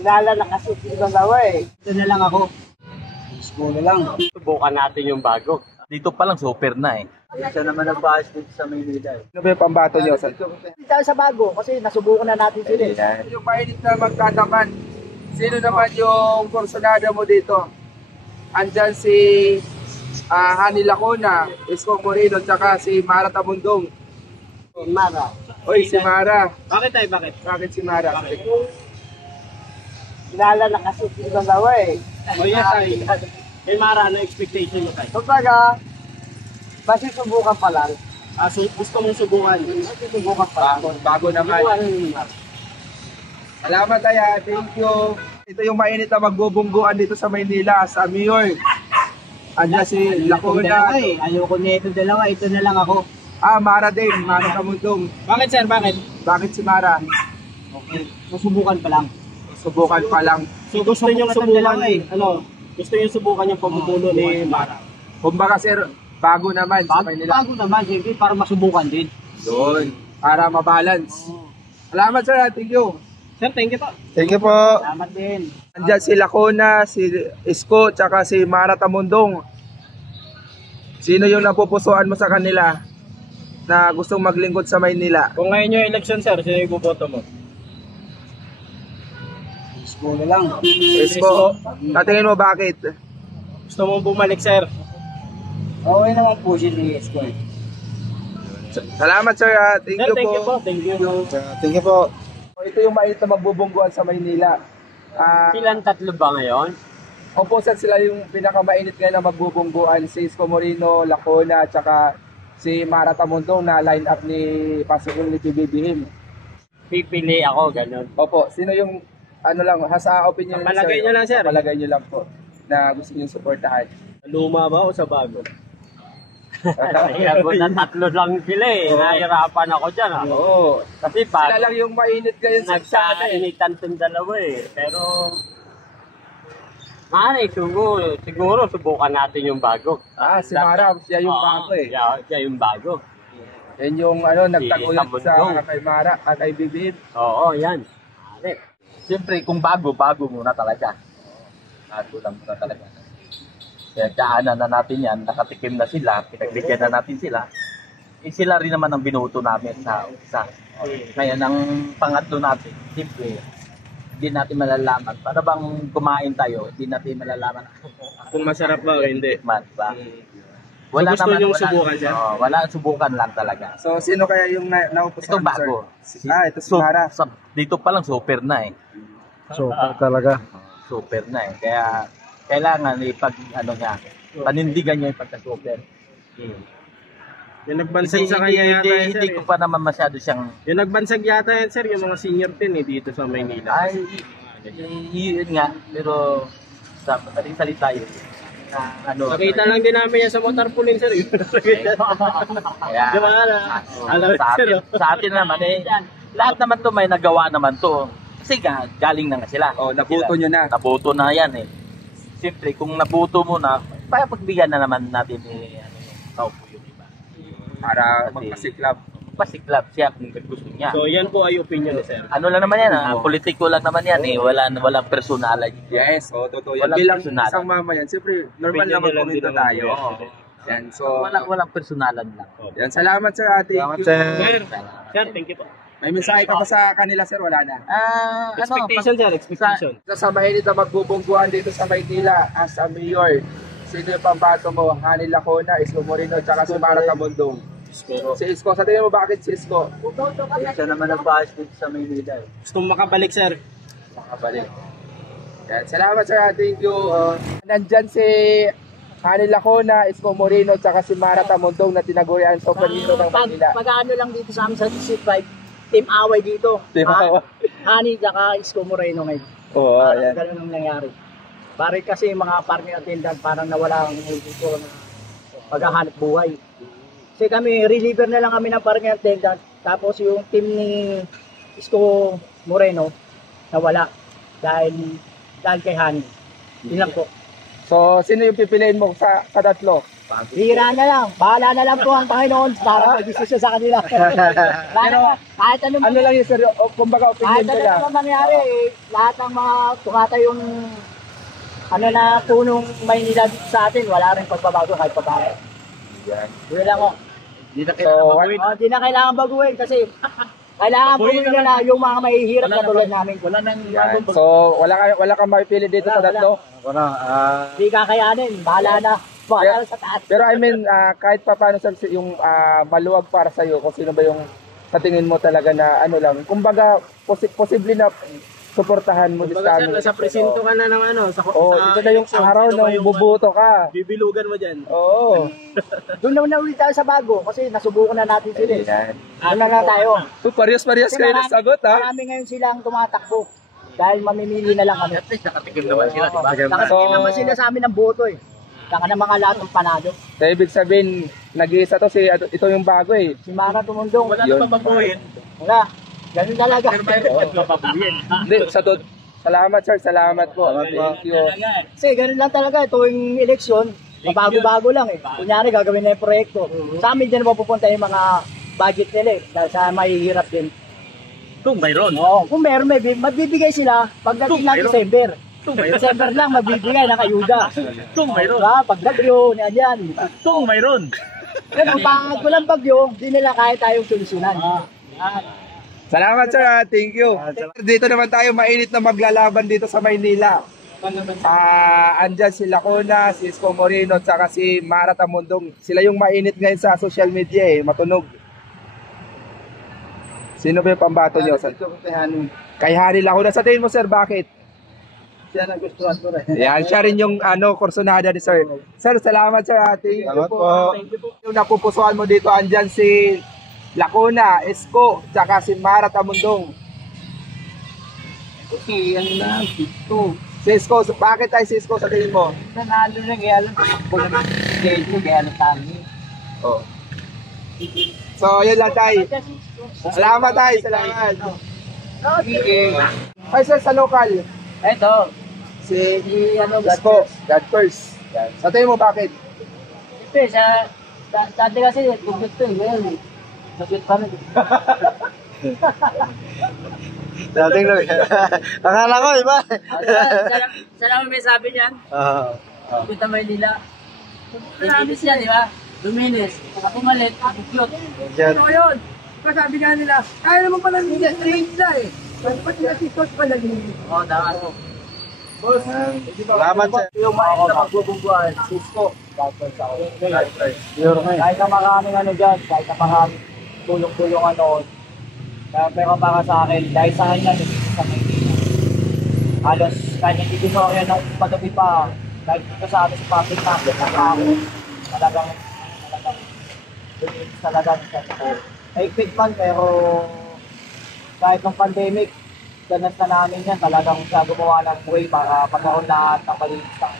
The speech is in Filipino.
Kilala na kasi yung dalawa eh. Ito na lang ako. School na lang. Subukan natin yung bago. Dito pa lang super na eh. Isa naman ang bahas dito sa Maynila eh. Ano ba yung pambato nyo? Dahil sa bago, kasi nasubukan na natin sila eh. Yung mainit na magtataman, sino naman yung kursunada mo dito? Andyan si Hani Lacona, Isko Moreno, tsaka si Mara Tamundong. Mara. Oy, si Mara. Bakit tayo? Bakit? Bakit si Mara? Kilala na kasi yung dalawa eh. O yan tayo. Kay Mara, ano expectation mo tayo? Kumbaga, basta subukan pa lang. Gusto mong subukan? Subukan pa lang. Bago naman. Salamat tayo, thank you. Ito yung mainit na magbubungguan dito sa Maynila, sa Mayor. Andyan si Lacona. Ayoko na ito dalawa, ito na lang ako. Mara din, Mara Tamundong. Bakit sir, bakit? Bakit si Mara? Okay, susubukan pa lang. Subukan pa lang. So gusto nyo subukan ano? Gusto nyo subukan yung pamumuno ni Mara? Kumbaga sir, bago naman sa Maynila. Bago naman, siyempre para masubukan din. Doon, para mabalance. Salamat sir, thank you. Sir, thank you po. Thank you po. Salamat din. Andyan si Lacona, si Isko, tsaka si Mara Tamundong. Sino yung napupusuan mo sa kanila na gustong maglingkod sa Maynila? Kung ngayon yung election sir, sino yung boboto mo? Isko na lang. Isko, tatingin mo bakit? Gusto mo bumalik sir? Okay naman po siya ni Isko eh. Salamat sir, thank Sir, you thank you po. po. Thank you. Thank you po. Ito yung mainit na magbubungguan sa Maynila. Silang tatlo ba ngayon? Opo sir, sila yung pinakamainit ngayon na magbubungguan. Si Isko Moreno, Lacona, tsaka si Mara Tamundong na line up ni Pasukul ni PBBM. Pipili ako, ganun. Opo, sino yung ano lang, sa opinion Palagay nyo lang, sir. Palagay nyo lang po na gusto nyo suportahan. Luma ba o sa bago? Kaya ko na tatlo lang sila eh. Nahirapan ako dyan. Oo. Kasi Sila lang yung mainit ngayon sa nagsainitan itong dalawa eh. Pero, siguro subukan natin yung bago. si Mara, siya yung bago eh. Siya yung bago. Yan yung nagtaguyod Tamundong. sa kay Mara at kay BBM. Oo, yan. Siyempre, kung bago muna talaga. Bago lang muna talaga. Kaya daanan na natin yan, nakatikim na sila, pinagbigyan na natin sila. Sila rin naman ang binuto namin sa isa. Ngayon, ang pangatlo natin, siyempre, hindi natin malalaman. Para bang kumain tayo, hindi natin malalaman. Kung masarap ba o hindi? Ba? So, gusto nyo subukan siya? Wala, subukan lang talaga. So, sino kaya yung naupusan? Ito bago. Ito si Mara. Dito pa lang super na eh. Super talaga. Super na eh. Kaya kailangan panindigan niya yung pagka-super. Yung nagbansag sa kanya yata yan, sir. Hindi ko pa naman masyado siyang... Yung nagbansag yata yan, sir, yung mga senior din eh, dito sa Maynila. Ay, yun nga. Pero sa salita yun. Nakita lang din namin yan sa motorpulin, sir. Kaya, Sa atin naman eh, lahat naman to may nagawa naman to. Kasi galing na nga sila. Nabuto nyo na. Nabuto na yan eh. Siyempre, kung nabuto mo na, pagbigyan na naman natin kaupo yung iba. Para magpasiklab. Magpasiklab siya kung gusto niya. So, yan po ay opinion ni sir. Ano lang naman yan, politiko lang naman yan eh. Walang personalan. Yes, totoo yan. Walang Bilang personalan. isang mama yan, siyempre, normal Opinion naman nyo lang komento din tayo. naman. Yan, so, Walang personalan lang. yan, salamat sir, thank you. Sir, thank you po. May mensahe ka pa sa kanila sir, wala na. Expectation, sir, expectation. Sa mainit na magbubungguan dito sa Maynila as a mayor, sino yung pambato mo? Hani Lacona, Isko Moreno, tsaka si Mara Tamundong. Si Isko, sa tingin mo bakit si Isko? Siya naman ang bahas dito sa Maynila. Gusto makabalik, sir. Makabalik. Yan, salamat sir, thank you. Nandyan si Hani Lacona, Isko Moreno, tsaka si Mara Tamundong na tinagurian sa superhero ng Maynila. Pag-ano lang dito sa amin sa C5, team away dito. Team away. Hani tsaka Isko Moreno ngayon. Oo, Parang yan. ganun ang nangyari. Pare kasi mga parking attendant parang nawala ang dito na paghahanap buhay. Kasi kami, reliever na lang kami ng parking attendant. Tapos yung team ni Isko Moreno nawala dahil kay Hani. Yun lang po. So, sino yung pipiliin mo sa katatlo? Hira na lang. Bahala na lang po ang Panginoon para pag-desisyon sa kanila. Pero, kahit anong, Ano lang yun, sir? Kumbaga, kahit opinion ko ano lang. naman mangyari, lahat ng mga tumatayong na punong Maynila dito sa atin, wala rin pagbabago kahit pa paano. Yan. Yun lang oh. Hindi na So, kailangan baguhin. Di na kailangan baguhin kasi kailangan Baguhin baguhin na yung mga mahihirap na tulad namin. Wala nang yan. So, wala kang mapipili dito sa tatlo. Hindi kakayanin, bahala na. Bahala sa taas. Pero I mean, kahit pa paano sir, yung maluwag para sa iyo kung sino ba yung sa tingin mo talaga na ano lang, kumbaga posible na suportahan mo this Baga sir, time. nasa presinto ka na ng ano, sa Oh, ito na yung eleksyon. araw Sino na ba yung bubuto ka. bibilugan mo dyan. Oo. Doon na ulit tayo sa bago kasi nasubukan na natin sila. Yan. Doon na tayo. So, parehas-parehas kayo ng sagot ha. Marami ngayon silang tumatakbo dahil mamimili na lang kami. At least nakatikim naman sila, di ba? Nakatingin naman sila sa amin ng boto eh. Saka ng mga lahat ng panado. So, ibig sabihin, nag-iisa to ito yung bago eh. Si Mara Tumundong. Wala Yun. na babaguhin. Wala. Ganun talaga. Hindi, salamat sir, salamat po. Thank you. Kasi ganun lang talaga. Tuwing eleksyon, bago-bago lang eh. Kunyari gagawin na yung proyekto. Sa amin din mapupunta yung mga budget nila eh. Dahil sa mahihirap din. Kung mayroon. Oo. Kung meron, magbibigay sila pagdating ng December. December lang magbibigay ng ayuda. Kung mayroon. Diba? Pag bagyo, yan. Kung mayroon. Pero pag walang bagyo, di nila kaya tayong solusyonan. Salamat sir, thank you. Dito naman tayo mainit na maglalaban dito sa Maynila. Andyan si Lacuna, si Isko Moreno, at saka si Mara Tamundong. Sila yung mainit ngayon sa social media eh, matunog. Sino ba yung pambato nyo? Kay Hani Lacuna. Sa tingin mo sir, bakit? Siya nagustuhan ko rin. Yan, siya rin yung kursonada ni sir. Sir, salamat sir. Thank you po. Yung napupusuan mo dito, andyan si Lacuna, Isko, tsaka si Mara Tamundong. Okay, ano na, ito. Si Isko, bakit tayo si Isko sa tingin mo? Nanalo na kaya lang takbo naman schedule kaya lang tayo. Oh. So, yun lang tayo. Salamat tayo, salamat. Ay sir, sa local. Ito, si Isko, God first. Sa tingin mo bakit? Ito sa dati kasi tubig to eh, ngayon eh. Tubig pa rin. Dating lang. Akala ko, iba. Sana may sabi niyan. Punta Maynila. Luminis yan, di ba? Luminis. Ako malit, buklot. Ano yun? Kasabi nga nila, kaya naman pala nila, nila eh. Ba't nila si Sos pala nila? Oo, tama. Boss, Salamat sir. yung mga na magbubungguan, Cisco. Kahit na maraming ano dyan, kahit na maraming tulong-tulong ano, pero para sa akin, dahil sa kanya, sa Maynila. Halos, kahit hindi disorya ng patuloy pa, kahit dito sa atin sa public market, talagang luminis talaga siya. Higpit man, pero kahit ng pandemic, ganas na namin yan, talagang siya gumawa ng way para magkaroon lahat ng malinis ng